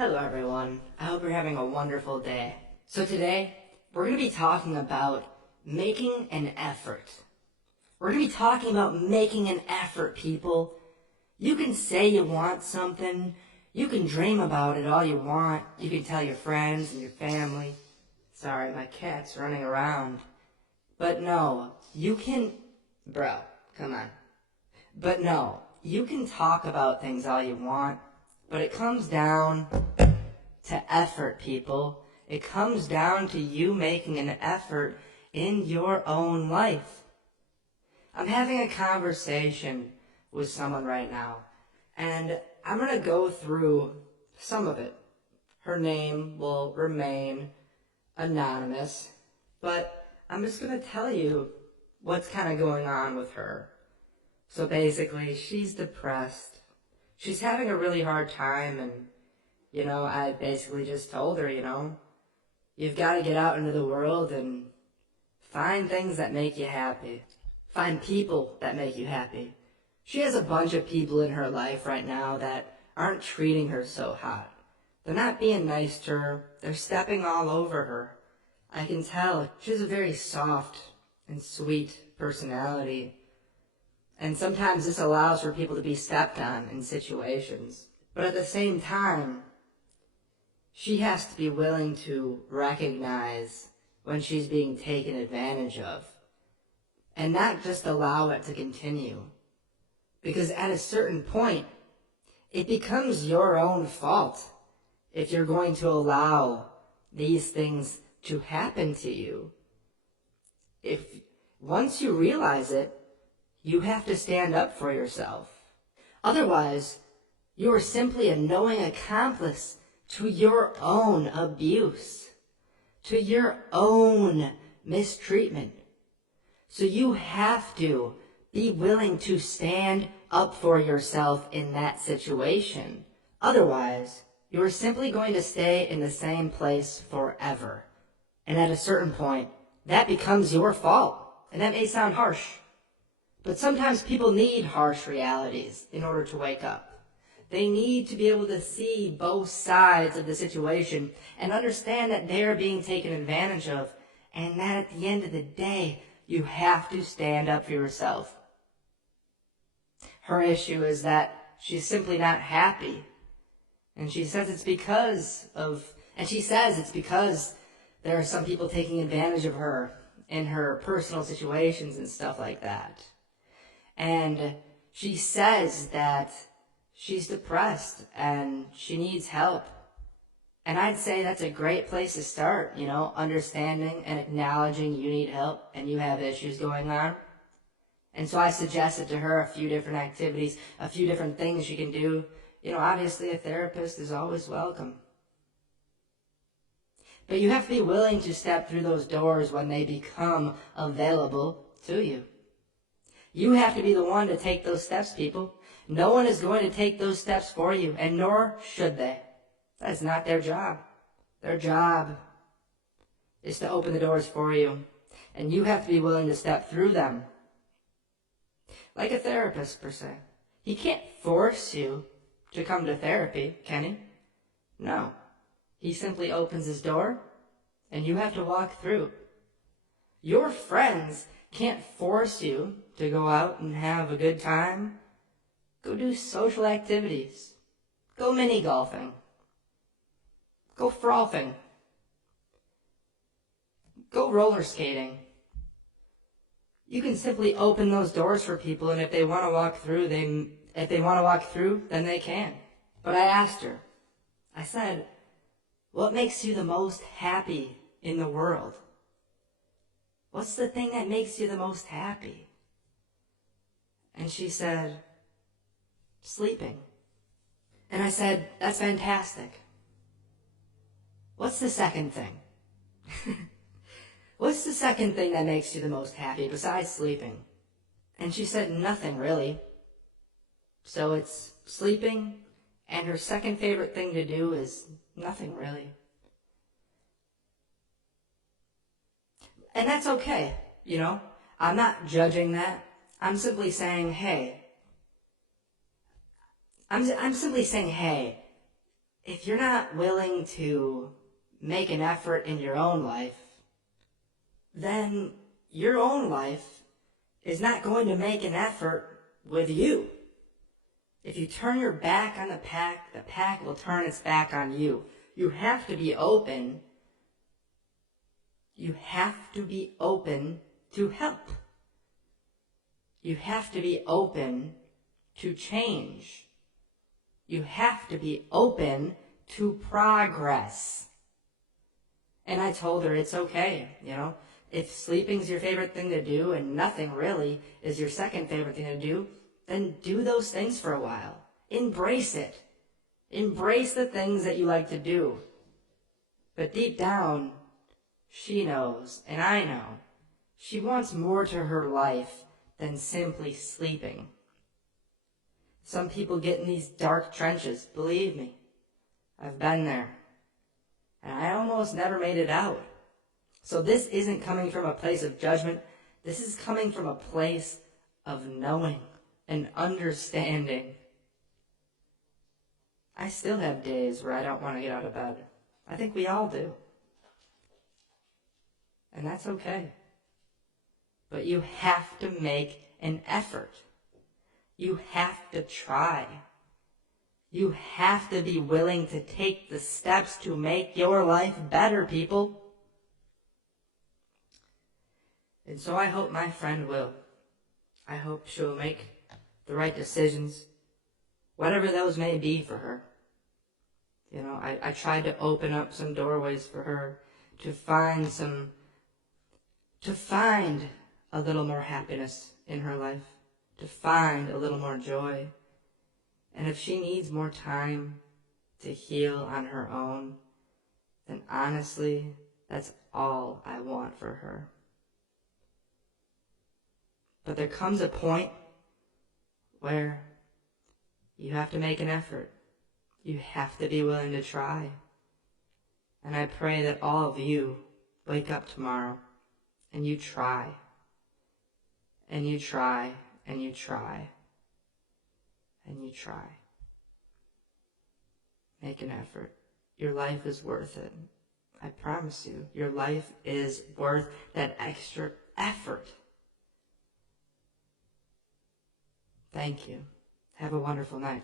Hello everyone, I hope you're having a wonderful day. So today, we're going to be talking about making an effort. We're going to be talking about making an effort, people. You can say you want something, you can dream about it all you want, you can tell your friends and your family. Sorry, my cat's running around. But no, you can... Bro, come on. But no, you can talk about things all you want, but it comes down to effort, people. It comes down to you making an effort in your own life. I'm having a conversation with someone right now, and I'm going to go through some of it. Her name will remain anonymous, but I'm just going to tell you what's kind of going on with her. So basically, she's depressed. She's having a really hard time, and I basically just told her, you've got to get out into the world and find things that make you happy. Find people that make you happy. She has a bunch of people in her life right now that aren't treating her so hot. They're not being nice to her. They're stepping all over her. I can tell she has a very soft and sweet personality. And sometimes this allows for people to be stepped on in situations. But at the same time, she has to be willing to recognize when she's being taken advantage of, and not just allow it to continue. Because at a certain point, it becomes your own fault if you're going to allow these things to happen to you. If once you realize it, you have to stand up for yourself. Otherwise, you are simply a knowing accomplice to your own abuse, to your own mistreatment. So you have to be willing to stand up for yourself in that situation. Otherwise, you are simply going to stay in the same place forever. And at a certain point, that becomes your fault. And that may sound harsh, but sometimes people need harsh realities in order to wake up. They need to be able to see both sides of the situation and understand that they're being taken advantage of, and that at the end of the day, you have to stand up for yourself. Her issue is that she's simply not happy. And she says it's because there are some people taking advantage of her in her personal situations and stuff like that. And she says that she's depressed and she needs help. And I'd say that's a great place to start, understanding and acknowledging you need help and you have issues going on. And so I suggested to her a few different activities, a few different things she can do. Obviously a therapist is always welcome. But you have to be willing to step through those doors when they become available to you. You have to be the one to take those steps, people. No one is going to take those steps for you, and nor should they. That's not their job. Their job is to open the doors for you, and you have to be willing to step through them. Like a therapist, per se. He can't force you to come to therapy, can he? No. He simply opens his door, and you have to walk through. Your friends can't force you to go out and have a good time. Go do social activities. Go mini golfing. Go frothing. Go roller skating. You can simply open those doors for people, and if they want to walk through, then they can. But I asked her, I said, what makes you the most happy in the world? What's the thing that makes you the most happy? And she said, sleeping. And I said, that's fantastic. What's the second thing? What's the second thing that makes you the most happy besides sleeping? And she said, nothing really. So it's sleeping, and her second favorite thing to do is nothing really. And that's okay, I'm not judging that. I'm simply saying, hey, if you're not willing to make an effort in your own life, then your own life is not going to make an effort with you. If you turn your back on the pack will turn its back on you. You have to be open. You have to be open to help. You have to be open to change. You have to be open to progress. And I told her it's okay, If sleeping's your favorite thing to do and nothing really is your second favorite thing to do, then do those things for a while. Embrace it. Embrace the things that you like to do. But deep down, she knows, and I know, she wants more to her life than simply sleeping. Some people get in these dark trenches, believe me. I've been there. And I almost never made it out. So this isn't coming from a place of judgment. This is coming from a place of knowing and understanding. I still have days where I don't want to get out of bed. I think we all do. And that's okay. But you have to make an effort. You have to try. You have to be willing to take the steps to make your life better, people. And so I hope my friend will. I hope she'll make the right decisions, whatever those may be for her. I tried to open up some doorways for her to find a little more happiness in her life, to find a little more joy. And if she needs more time to heal on her own, then honestly, that's all I want for her. But there comes a point where you have to make an effort. You have to be willing to try. And I pray that all of you wake up tomorrow and you try. And you try, and you try, and you try. Make an effort. Your life is worth it. I promise you, your life is worth that extra effort. Thank you. Have a wonderful night.